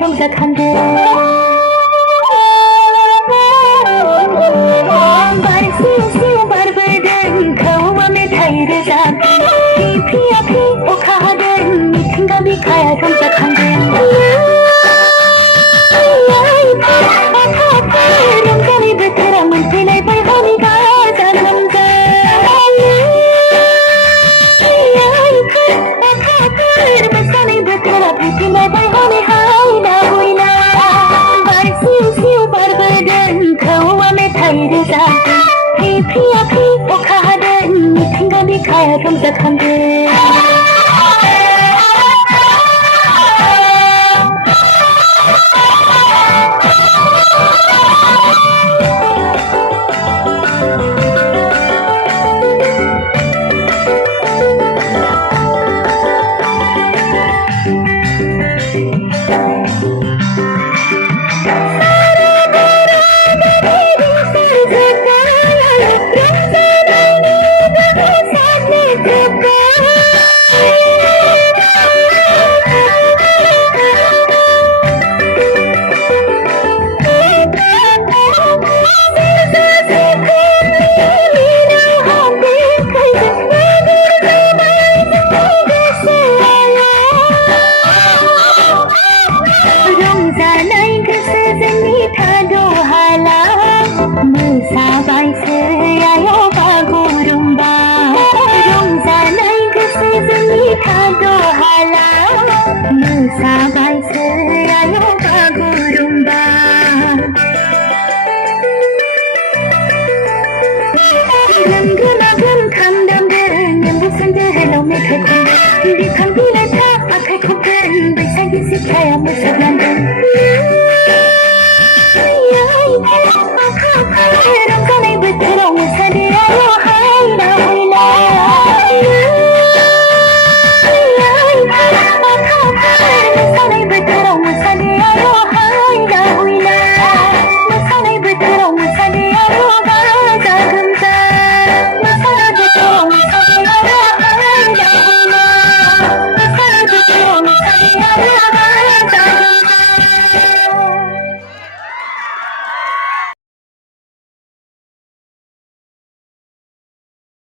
रंजाखांदों बारसे से बारबोदों खौवा मेथाइ रोजाब फ्रि फ्रि अखा हादों मिथिंगा बिखाया रंजाखांदों रंजानाय बोथोरा मोनफैलायबाय हनै गाजा गोमजा मोसानाय बोथोरा फैफिनलायबाय हनै हायना हुयना बार सिउ सिउ बारबोदों खौवा मेथाइ रोजाबदों फ्रि फ्रि अखा हादों मिथिंगा बिखाया रंजाखांदों Hello,